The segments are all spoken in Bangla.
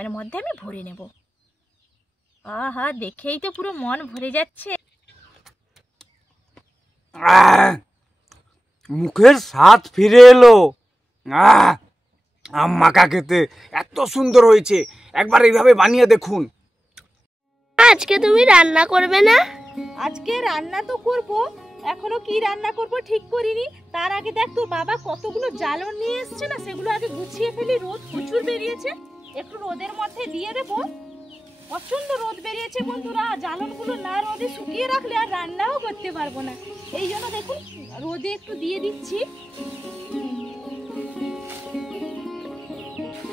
এর মধ্যে আমি ভরে নেব। আহা, দেখেই তো পুরো মন ভরে যাচ্ছে। মুখের স্বাদ ফিরে এলো। আম মাখা খেতে এত সুন্দর হয়েছে, একবার এইভাবে বানিয়ে দেখুন। আজকে তুমি রান্না করবে না? আজকে রান্না তো করব, এখনো কি রান্না করব ঠিক করিনি। তার আগে দেখ তোর বাবা কতগুলো জ্বালন নিয়ে এসছে না, সেগুলো আগে গুছিয়ে ফেলি। রোদ প্রচুর বেরিয়েছে, একটু রোদের মধ্যে দিয়ে দেবো। প্রচন্ড রোদ বেরিয়েছে বন্ধুরা, জ্বালনগুলো না রোদে শুকিয়ে রাখলে আর রান্নাও করতে পারবো না। এই জন্য দেখুন রোদে একটু দিয়ে দিচ্ছি।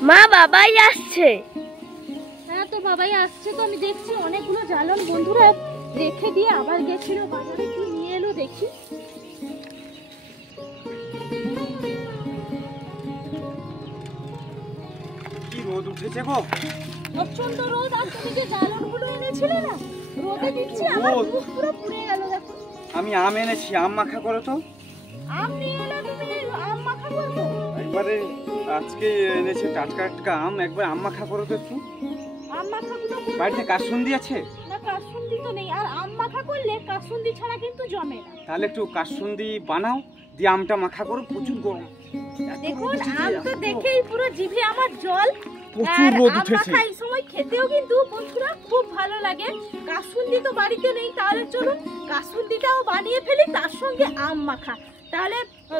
মা, বাবাই আসছে। হ্যাঁ, তো বাবাই আসছে, তো আমি দেখছি অনেকগুলো জ্বালন বন্ধুরা রেখে দিয়ে আবার গেছিল বাজারে, কি নিয়ে এলো দেখি। কি রোদ উঠেছে গো, প্রচন্ড রোদ। আর তুমি যে জ্বালনগুলো এনেছিলে না, রোদে দিচ্ছি আমার মুখ পুরো পুড়ে গেল। দেখো আমি আম এনেছি, আম মাখা করো তো। আম নিয়ে এলে তুমি আম মাখা করবো? একবারে আজকে এনেছে টাটকা টাটকা আম, একবার আম মাখা করো তো একটু। আম মাখাগুলো বাড়িতে কাসুন্দি আছে? না, কাসুন্দি তো নেই। আর আম মাখা করলে কাসুন্দি ছাড়া কিন্তু জমে না। তাহলে একটু কাসুন্দি বানাও, দিয়ে আমটা মাখা করো। প্রচুর গরম, দেখুন আম তো দেখেই পুরো জিভে আমার জল। প্রচুর রোদ উঠেছে। এই সময় খেতেও কিন্তু বন্ধুরা খুব ভালো লাগে। কাসুন্দি তো বাড়িতে নেই, তাহলে চলুন কাসুন্দিটাও বানিয়ে ফেলি, তার সঙ্গে আম মাখা। তাহলে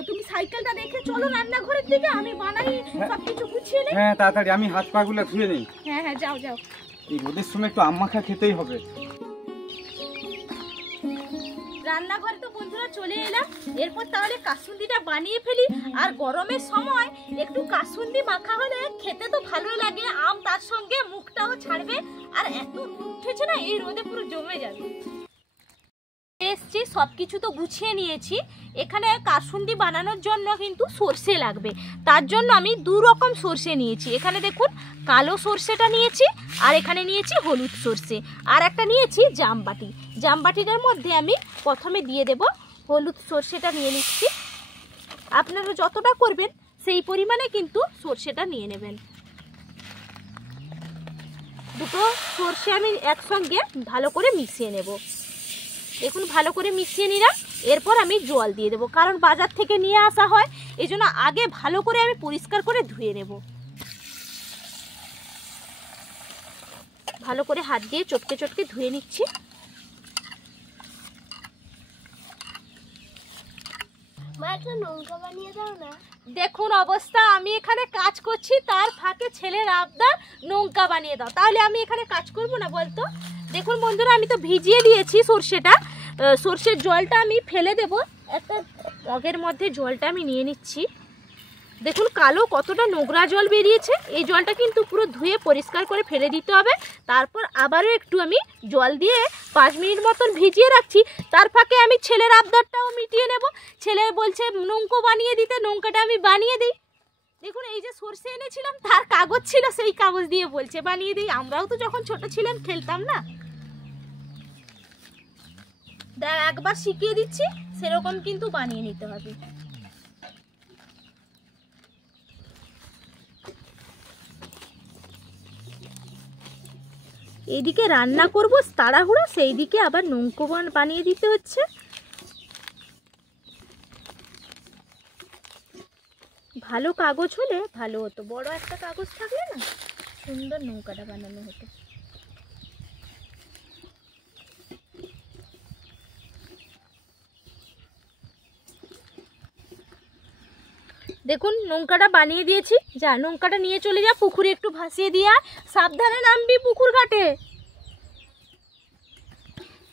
তুমি সাইকেলটা রেখে চলো রান্নাঘরের দিকে, আমি বানাই সবকিছু গুছিয়ে নেই। হ্যাঁ, তাড়াতাড়ি আমি হাত পা গুলো ধুয়ে নেই। হ্যাঁ হ্যাঁ, যাও যাও। এই রোদের সময় একটু আম মাখা খেতেই হবে। রান্নাঘরে তো বন্ধুরা চলে এলাম, এরপর তাহলে কাসুন্দিটা বানিয়ে ফেলি। আর গরমের সময় একটু কাসুন্দি মাখা হলে খেতে তো ভালো লাগে, আম তার সঙ্গে মুখটাও ছাড়বে। আর এত উঠেছে না, এই রোদে পুরো জমে যাবে। এসছি, সবকিছু তো গুছিয়ে নিয়েছি। এখানে কাসুন্দি বানানোর জন্য কিন্তু সর্ষে লাগবে, তার জন্য আমি দু রকম সর্ষে নিয়েছি। এখানে দেখুন কালো সর্ষেটা নিয়েছি, আর এখানে নিয়েছি হলুদ সর্ষে, আর একটা নিয়েছি জামবাটি। জামবাটিটার মধ্যে আমি প্রথমে দিয়ে দেব হলুদ সর্ষেটা নিয়ে নিচ্ছি। আপনারা যতটা করবেন সেই পরিমাণে কিন্তু সর্ষেটা নিয়ে নেবেন। দুটো সর্ষে আমি একসঙ্গে ভালো করে মিশিয়ে নেব। দেখুন ভালো করে মিশিয়ে নিলাম। এরপর আমি জল দিয়ে দেবো, কারণ বাজার থেকে নিয়ে আসা হয়, এই জন্য আগে ভালো করে আমি পরিষ্কার করে ধুয়ে নেব। ভালো করে হাত দিয়ে চটকে চটকে ধুয়ে নিচ্ছি। মা, একটা নৌকা বানিয়ে দাও না। দেখুন অবস্থা, আমি এখানে কাজ করছি, তার ফাঁকে ছেলের আবদার নৌকা বানিয়ে দাও। তাহলে আমি এখানে কাজ করব না বলতো? দেখুন বন্ধুরা, আমি তো ভিজিয়ে দিয়েছি সর্ষেটা। সর্ষের জলটা আমি ফেলে দেব। একটা মগের মধ্যে জলটা আমি নিয়ে নিচ্ছি। দেখুন কালো কতটা নোংরা জল বেরিয়েছে, এই জলটা কিন্তু পুরো ধুয়ে পরিষ্কার করে ফেলে দিতে হবে। তারপর আবারও একটু আমি জল দিয়ে 5 মিনিট মতন ভিজিয়ে রাখছি। তার ফাঁকে আমি ছেলের আবদারটাও মিটিয়ে নেব। ছেলে বলছে নৌকো বানিয়ে দিতে, নৌকাটা আমি বানিয়ে দিই। দেখুন এই যে সর্ষে এনেছিলাম, তার কাগজ ছিল, সেই কাগজ দিয়ে বলছে বানিয়ে দিই। আমরাও তো যখন ছোট ছিলাম খেলতাম না। একবার শিখিয়ে দিচ্ছি, সেরকম কিন্তু বানিয়ে নিতে হবে। এইদিকে রান্না করব তাড়াহুড়ো, সেই দিকে আবার নৌকো বানিয়ে দিতে হচ্ছে। ভালো কাগজ হলে ভালো হতো, বড় একটা কাগজ থাকলে না সুন্দর নৌকাটা বানানো হতো। দেখুন নৌকাটা বানিয়ে দিয়েছি। যা, নৌকাটা নিয়ে চলে যা, পুকুরে একটু ভাসিয়ে দিয়ে সাবধানে নামবি পুকুর ঘাটে।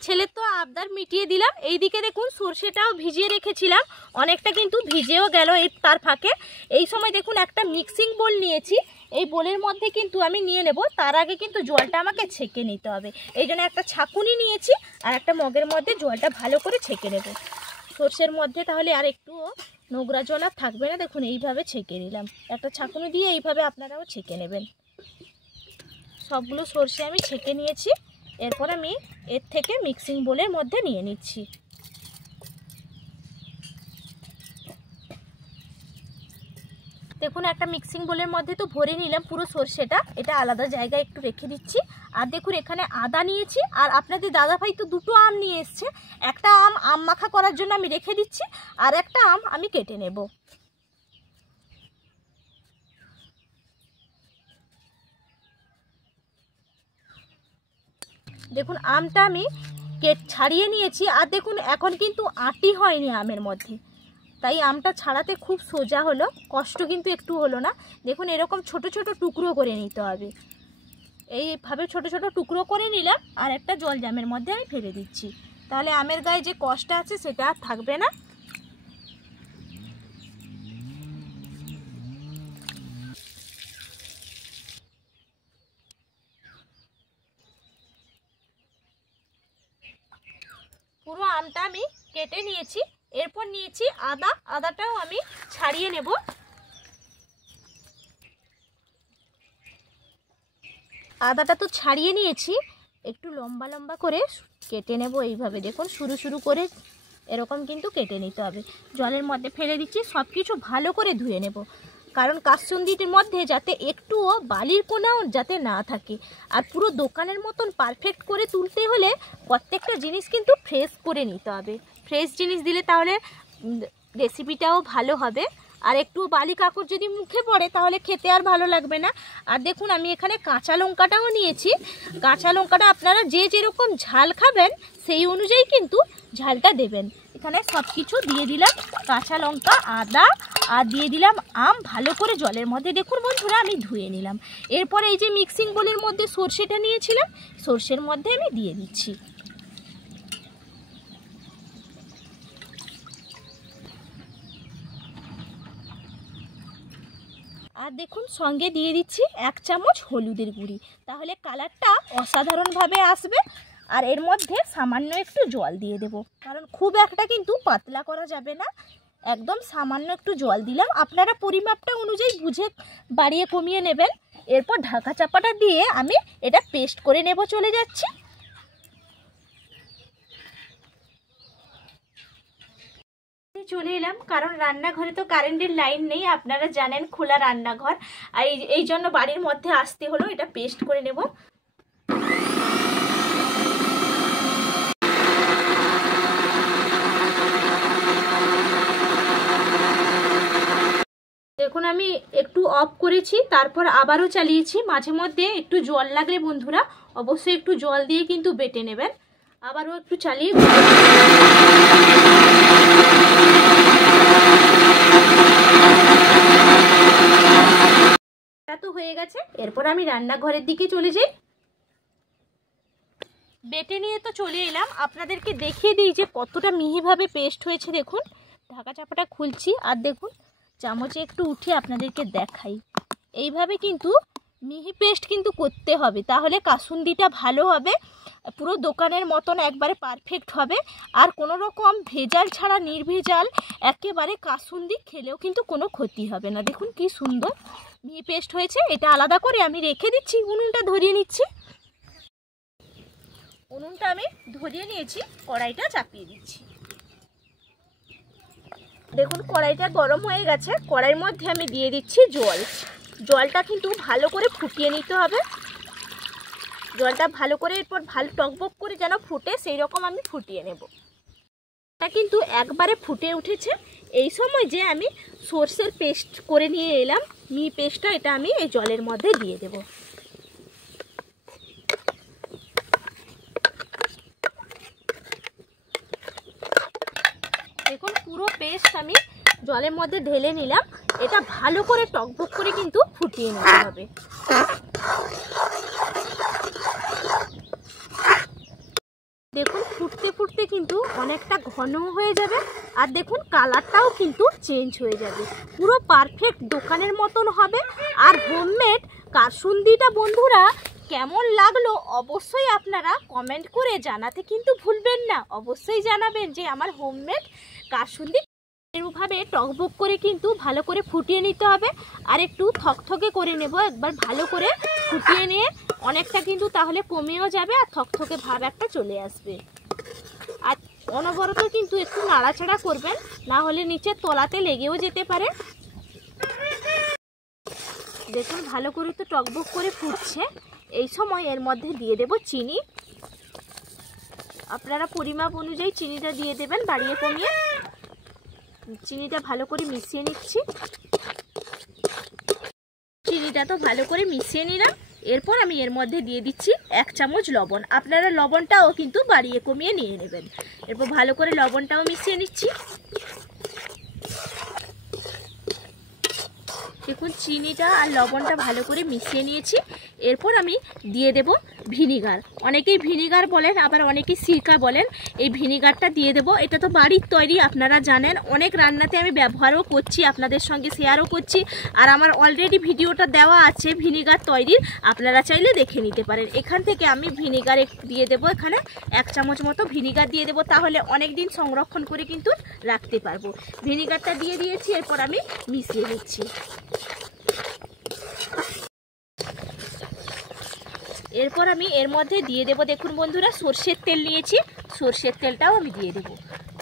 ছেলের তো আবদার মিটিয়ে দিলাম। এইদিকে দেখুন সর্ষেটাও ভিজিয়ে রেখেছিলাম, অনেকটা কিন্তু ভিজেও গেল তার ফাঁকে। এই সময় দেখুন একটা মিক্সিং বোল নিয়েছি, এই বোলের মধ্যে কিন্তু আমি নিয়ে নেব। তার আগে কিন্তু জলটা আমাকে ছেঁকে নিতে হবে, এই জন্য একটা ছাঁকুনি নিয়েছি, আর একটা মগের মধ্যে জলটা ভালো করে ছেঁকে নেব সর্ষের মধ্যে, তাহলে আর একটু নোংরা জল আর থাকবে না। দেখুন এইভাবে ছেঁকে নিলাম, একটা ছাঁকুনি দিয়ে এইভাবে আপনারাও ছেঁকে নেবেন। সবগুলো সর্ষে আমি ছেঁকে নিয়েছি। এরপর আমি এর থেকে মিক্সিং বোলের মধ্যে নিয়ে নিচ্ছি। দেখুন একটা মিক্সিং বোলের মধ্যে তো ভরে নিলাম পুরো সর্ষেটা, এটা আলাদা জায়গায় একটু রেখে দিচ্ছি। আর দেখুন এখানে আদা নিয়েছি, আর আপনাদের দাদাভাই তো দুটো আম নিয়ে এসছে। একটা আম মাখা করার জন্য আমি রেখে দিচ্ছি, আর একটা আম আমি কেটে নেব। দেখুন আমটা আমি ছাড়িয়ে নিয়েছি, আর দেখুন এখন কিন্তু আটি হয়নি আমের মধ্যে, তাই আমটা ছাড়াতে খুব সোজা হলো, কষ্ট কিন্তু একটু হলো না। দেখুন এরকম ছোট ছোট টুকরো করে নিতে হবে, এইভাবে ছোট ছোট টুকরো করে নিলাম, আর একটা জল জামের মধ্যে আমি ফেলে দিচ্ছি, তাহলে আমের গায়ে যে কষ্ট আছে সেটা আর থাকবে না। পুরো আমটা আমি কেটে নিয়েছি, এরপর নিয়েছি আদাটাও আমি ছাড়িয়ে নেব। আদাটা তো ছাড়িয়ে নিয়েছি, একটু লম্বা লম্বা করে কেটে নেব এইভাবে। দেখুন সরু সরু করে এরকম কিন্তু কেটে নিতে হবে। জলের মধ্যে ফেলে দিচ্ছি, সব কিছু ভালো করে ধুয়ে নেব, কারণ কাসুন্দিটির মধ্যে যাতে একটুও বালির কোনাও যাতে না থাকে। আর পুরো দোকানের মতন পারফেক্ট করে তুলতে হলে প্রত্যেকটা জিনিস কিন্তু ফ্রেশ করে নিতে হবে। ফ্রেশ জিনিস দিলে তাহলে রেসিপিটাও ভালো হবে, আর একটু বালি কাকড় যদি মুখে পড়ে তাহলে খেতে আর ভালো লাগবে না। আর দেখুন আমি এখানে কাঁচা লঙ্কাটাও নিয়েছি, কাঁচা লঙ্কাটা আপনারা যে যেরকম ঝাল খাবেন সেই অনুযায়ী কিন্তু ঝালটা দেবেন। এখানে সব কিছু দিয়ে দিলাম, কাঁচা লঙ্কা, আদা, আর দিয়ে দিলাম আম, ভালো করে জলের মধ্যে দেখুন বন্ধুরা আমি ধুয়ে নিলাম। এরপরে এই যে মিক্সিং বোলের মধ্যে সর্ষেটা নিয়েছিলাম, সর্ষের মধ্যে আমি দিয়ে দিচ্ছি। আর দেখুন সঙ্গে দিয়ে দিচ্ছি 1 চামচ হলুদের গুঁড়ি, তাহলে কালারটা অসাধারণভাবে আসবে। আর এর মধ্যে সামান্য একটু জল দিয়ে দেব, কারণ খুব একটা কিন্তু পাতলা করা যাবে না, একদম সামান্য একটু জল দিলাম। আপনারা পরিমাপটা অনুযায়ী বুঝে বাড়িয়ে কমিয়ে নেবেন। এরপর ঢাকা চাপাটা দিয়ে আমি এটা পেস্ট করে নেব। চলে যাচ্ছি। চলে এলাম, কারণ রান্নাঘরে তো কারেন্টের লাইন নেই, আপনারা জানেন খোলা রান্নাঘর, আর এই জন্য বাড়ির মধ্যে আসতে হলো। এটা পেস্ট করে নেব। দেখুন আমি একটু অফ করেছি, তারপর আবারও চালিয়েছি। মাঝে মধ্যে একটু জল লাগলে বন্ধুরা অবশ্যই একটু জল দিয়ে কিন্তু বেটে নেবেন। আবারও একটু চালিয়ে তো হয়ে গেছে। এরপর আমি রান্নাঘরের দিকে চলে যাই। বেটে নিয়ে তো চলে এলাম, আপনাদেরকে দেখিয়ে দিই যে কতটা মিহিভাবে পেস্ট হয়েছে। দেখুন ঢাকা চাপাটা খুলছি, আর দেখুন চামচে একটু উঠে আপনাদেরকে দেখাই। এইভাবে কিন্তু মিহি পেস্ট কিন্তু করতে হবে, তাহলে কাসুন্দিটা ভালো হবে, পুরো দোকানের মতন একবারে পারফেক্ট হবে। আর কোনো রকম ভেজাল ছাড়া নির্ভেজাল একেবারে কাসুন্দি খেলেও কিন্তু কোনো ক্ষতি হবে না। দেখুন কি সুন্দর মিহি পেস্ট হয়েছে। এটা আলাদা করে আমি রেখে দিচ্ছি। উনুনটা ধরিয়ে নিচ্ছি। উনুনটা আমি ধরিয়ে নিয়েছি, কড়াইটা চাপিয়ে দিচ্ছি। দেখুন কড়াইটা গরম হয়ে গেছে, কড়াইয়ের মধ্যে আমি দিয়ে দিচ্ছি জল। জলটা কিন্তু ভালো করে ফুটিয়ে নিতে হবে। জলটা ভালো করে এরপর ভালো টকবক করে যেন ফুটে সেই রকম আমি ফুটিয়ে নেব। এটা কিন্তু একবারে ফুটে উঠেছে। এই সময় যে আমি সর্ষের পেস্ট করে নিয়ে এলাম, মিহি পেস্টটা, এটা আমি এই জলের মধ্যে দিয়ে দেব। দেখুন পুরো পেস্ট আমি জলের মধ্যে ঢেলে নিলাম। এটা ভালো করে টকবক করে কিন্তু ফুটিয়ে নিতে হবে। দেখুন ফুটতে ফুটতে কিন্তু অনেকটা ঘন হয়ে যাবে, আর দেখুন কালারটাও কিন্তু চেঞ্জ হয়ে যাবে, পুরো পারফেক্ট দোকানের মতন হবে। আর হোমমেড কাসুন্দিটা বন্ধুরা কেমন লাগলো অবশ্যই আপনারা কমেন্ট করে জানাতে কিন্তু ভুলবেন না। অবশ্যই জানাবেন যে আমার হোমমেড কাসুন্দি এরভাবে টকবক করে কিন্তু ভালো করে ফুটিয়ে নিতে হবে। আর একটু থকথকে করে নেব, একবার ভালো করে ফুটিয়ে নিয়ে অনেকটা কিন্তু তাহলে কমেও যাবে, আর থকথকে ভাব একটা চলে আসবে। আর অনবরত কিন্তু একটু নাড়াচাড়া করবেন, না হলে নিচের তলাতে লেগেও যেতে পারে। দেখুন ভালো করে তো টকবক করে ফুটছে। এই সময় এর মধ্যে দিয়ে দেব চিনি। আপনারা পরিমাপ অনুযায়ী চিনিটা দিয়ে দেবেন, বাড়িয়ে কমিয়ে। চিনিটা ভালো করে মিশিয়ে নিচ্ছি। চিনিটা তো ভালো করে মিশিয়ে নিলাম। এরপর আমি এর মধ্যে দিয়ে দিচ্ছি 1 চামচ লবণ। আপনারা লবণটাও কিন্তু বাড়িয়ে কমিয়ে নিয়ে নেবেন। এরপর ভালো করে লবণটাও মিশিয়ে নিচ্ছি। দেখুন চিনিটা আর লবণটা ভালো করে মিশিয়ে নিয়েছি। এরপর আমি দিয়ে দেব ভিনিগার। অনেকেই ভিনিগার বলেন, আবার অনেকেই সিরকা বলেন। এই ভিনিগারটা দিয়ে দেব। এটা তো বাড়ির তৈরি, আপনারা জানেন। অনেক রান্নাতে আমি ব্যবহারও করছি, আপনাদের সঙ্গে শেয়ারও করছি। আর আমার অলরেডি ভিডিওটা দেওয়া আছে ভিনিগার তৈরির, আপনারা চাইলে দেখে নিতে পারেন। এখান থেকে আমি ভিনিগার দিয়ে দেব। এখানে 1 চামচ মতো ভিনিগার দিয়ে দেব, তাহলে অনেক দিন সংরক্ষণ করে কিন্তু রাখতে পারবো। ভিনিগারটা দিয়ে দিয়েছি। এরপর আমি মিশিয়ে নিচ্ছি। এরপর আমি এর মধ্যে দিয়ে দেব, দেখুন বন্ধুরা, সর্ষের তেল নিয়েছি। সর্ষের তেলটাও আমি দিয়ে দেব,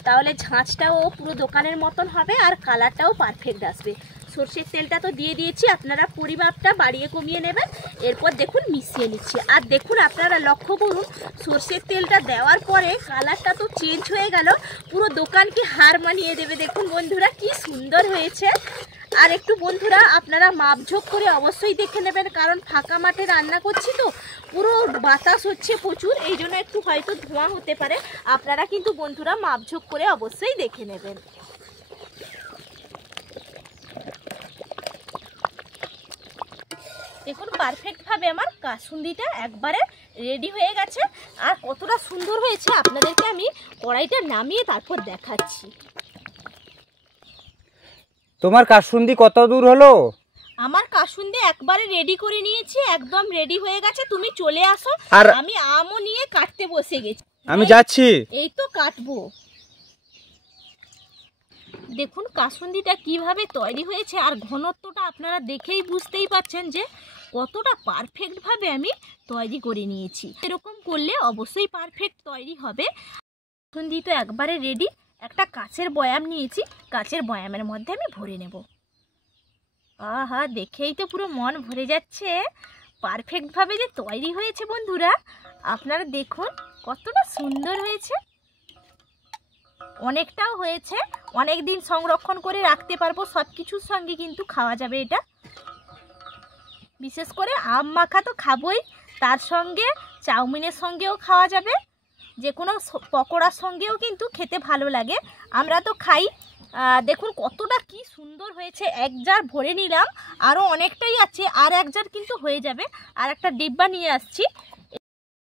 তাহলে ঝাঁঝটাও পুরো দোকানের মতন হবে আর কালারটাও পারফেক্ট আসবে। সর্ষের তেলটা তো দিয়ে দিয়েছি, আপনারা পরিমাপটা বাড়িয়ে কমিয়ে নেবেন। এরপর দেখুন মিশিয়ে নিচ্ছি। আর দেখুন আপনারা লক্ষ্য করুন, সর্ষের তেলটা দেওয়ার পরে কালারটা তো চেঞ্জ হয়ে গেল, পুরো দোকানকে হার মানিয়ে দেবে। দেখুন বন্ধুরা কি সুন্দর হয়েছে। আর একটু বন্ধুরা আপনারা মাপঝোঁক করে অবশ্যই দেখে নেবেন, কারণ ফাঁকা মাঠে রান্না করছি তো, পুরো বাতাস হচ্ছে প্রচুর, এই জন্য একটু হয়তো ধোঁয়া হতে পারে। আপনারা কিন্তু বন্ধুরা মাপঝোঁক করে অবশ্যই দেখে নেবেন। দেখুন পারফেক্টভাবে আমার কাসুন্দিটা একবারে রেডি হয়ে গেছে। আর কতটা সুন্দর হয়েছে আপনাদেরকে আমি কড়াইটা নামিয়ে তারপর দেখাচ্ছি। তোমার কাসুন্দি কত দূর হলো? আমার কাসুন্দি একবারে রেডি করে নিয়েছি, একদম রেডি হয়ে গেছে। তুমি চলে আসো, আর আমি আমও নিয়ে কাটতে বসে গেছি। আমি যাচ্ছি। এই তো কাটবো। দেখুন কাসুন্দিটা কিভাবে তৈরি হয়েছে, আর ঘনত্বটা আপনারা দেখেই বুঝতেই পারছেন যে কতটা পারফেক্টভাবে আমি তৈরি করে নিয়েছি। এরকম করলে অবশ্যই পারফেক্ট তৈরি হবে। কাসুন্দি তো একবারে রেডি। একটা কাচের বয়াম নিয়েছি, কাচের বয়ামের মধ্যে আমি ভরে নেব। আহা, দেখেই তো পুরো মন ভরে যাচ্ছে। পারফেক্টভাবে যে তৈরি হয়েছে বন্ধুরা, আপনারা দেখুন কতটা সুন্দর হয়েছে। অনেকটাও হয়েছে, অনেক দিন সংরক্ষণ করে রাখতে পারবো। সব কিছুর সঙ্গে কিন্তু খাওয়া যাবে এটা। বিশেষ করে আম মাখা তো খাবোই, তার সঙ্গে চাউমিনের সঙ্গেও খাওয়া যাবে, যে কোনো পকোড়ার সঙ্গেও কিন্তু খেতে ভালো লাগে। আমরা তো খাই। দেখুন কতটা কি সুন্দর হয়েছে। 1 জার ভরে নিলাম, আরও অনেকটাই আছে, আর 1 জার কিন্তু হয়ে যাবে। আর একটা ডিব্বা নিয়ে আসছি।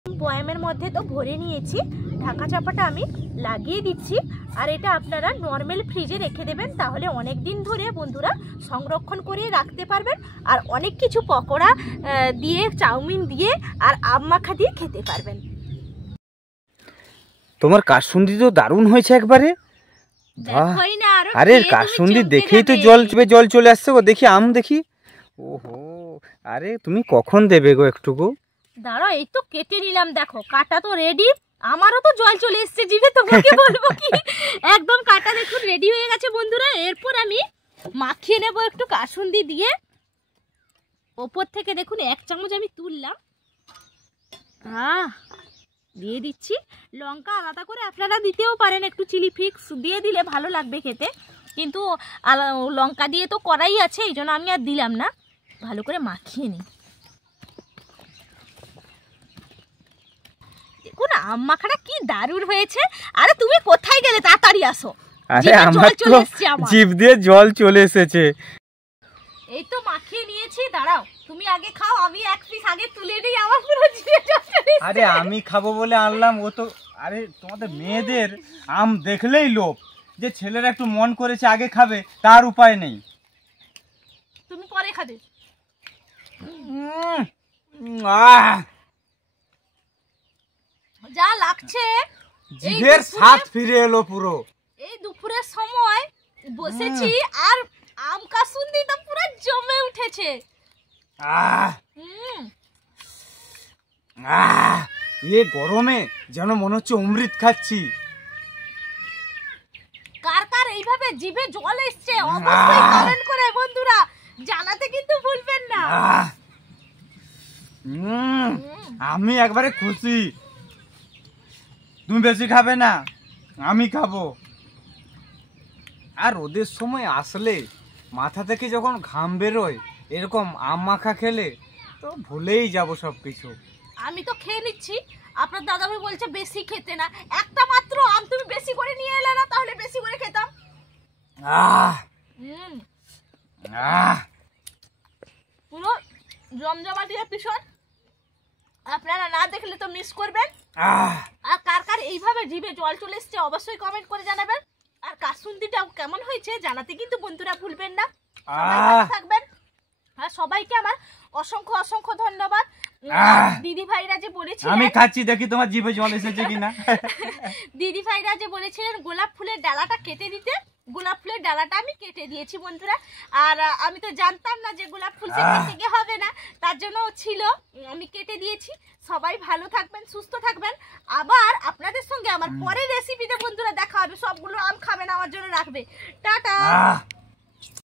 বয়ামের মধ্যে তো ভরে নিয়েছি, ঢাকা চাপাটা আমি লাগিয়ে দিচ্ছি। আর এটা আপনারা নর্মাল ফ্রিজে রেখে দেবেন, তাহলে অনেক দিন ধরে বন্ধুরা সংরক্ষণ করে রাখতে পারবেন। আর অনেক কিছু পকোড়া দিয়ে, চাউমিন দিয়ে, আর আম মাখা দিয়ে খেতে পারবেন। তোমার কাসুন্দি তো দারুণ হয়েছে একবারে। দেখোই না, আরে কাসুন্দি দেখেই তো জল চলে আসছে গো। দেখি আম দেখি। ওহো, আরে তুমি কখন দেবে গো একটুকু? দাঁড়াও, এই তো কেটে নিলাম, দেখো কাটা তো রেডি। আমারও তো জল চলে এসছে জিভে, তোমাকে বলবো কি। একদম কাটা দেখুন রেডি হয়ে গেছে বন্ধুরা। এরপর আমি মাখিয়ে নেব একটু কাসুন্দি দিয়ে। ওপর থেকে দেখুন 1 চামচ আমি তুললাম, দিয়ে দিচ্ছি। লঙ্কা আলাদা করে আপনারা দিতেও পারেন, একটু চিলি ফ্লেক্স দিয়ে দিলে ভালো লাগবে খেতে, কিন্তু লঙ্কা দিয়ে তো করাই আছে, এই জন্য আমি আর দিলাম না। ভালো করে মাখিয়ে নিই। দেখুন আম মাখাটা কি দারুণ হয়েছে। আরে তুমি কোথায় গেলে, তাড়াতাড়ি আসো। আরে আমার তো জিভ দিয়ে জল চলে এসেছে। এই তো মাখিয়ে নিয়েছি, দাঁড়াও তুমি আগে খাও, আমি 1 পিস আগে তুলে নিই। আমার পুরো জিভে জল চলে এসেছে। আরে আমি খাবো বলে আনলাম, ও তো। আরে তোমাদের মেয়েদের আম দেখলেই লোভ, যে ছেলেরা একটু মন করেছে আগে খাবে, তার উপায় নেই। তুমি পরে খাবে। যা লাগছে, জিভের স্বাদ ফিরে এলো পুরো। এই দুপুরের সময় বসেছি আর আম কাসুন্দি তো পুরো জমে উঠেছে। এ গরমে যেন মনে হচ্ছে অমৃত খাচ্ছি। কার কার এইভাবে জিভে জল এসছে অবশ্যই কমেন্ট করে বন্ধুরা জানাতে কিন্তু ভুলবেন না। আহ আমি একবারে খুশি। তুমি বেশি খাবে না, আমি খাবো। আর রোদের সময় আসলে মাথা থেকে যখন ঘাম বেরোয়, এরকম আম মাখা খেলে তো ভুলেই যাব সবকিছু। আমি তো খেয়ে নিচ্ছি, আপনার দাদাভাই বলছে বেশি খেতে না। একটা মাত্র আম তুমি বেশি করে নিয়ে এলে না, তাহলে বেশি করে খেতাম। আহ আহ পুরো জমজমাটি এপিসোড, আপনারা না দেখলে তো মিস করবেন। আহ আর কার কার এইভাবে জিভে জল চলে এসছে অবশ্যই কমেন্ট করে জানাবেন। আর কাসুন্দিটাও কেমন হয়েছে জানাতে কিন্তু বন্ধুরা ভুলবেন না। সবাই ভালো থাকবেন। আর সবাইকে আমার অসংখ্য অসংখ্য ধন্যবাদ। দিদি ভাইরা যে বলেছিলেন, আমি খাচ্ছি, দেখি তোমার জিভে জল এসেছে কিনা। দিদি ভাইরা যে বলেছিলেন গোলাপ ফুলের ডালাটা কেটে দিতে, গোলাপ ফুলের ডালাটা আমি কেটে দিয়েছি বন্ধুরা। আর আমি তো জানতাম না যে গোলাপ ফুল থেকে হবে না, তার জন্য ছিল আমি কেটে দিয়েছি। সবাই ভালো থাকবেন, সুস্থ থাকবেন। আবার আপনাদের সঙ্গে আমার পরের রেসিপিতে বন্ধুরা দেখা হবে। সবগুলো আম খাবেন, আমার জন্য রাখবে। টাটা।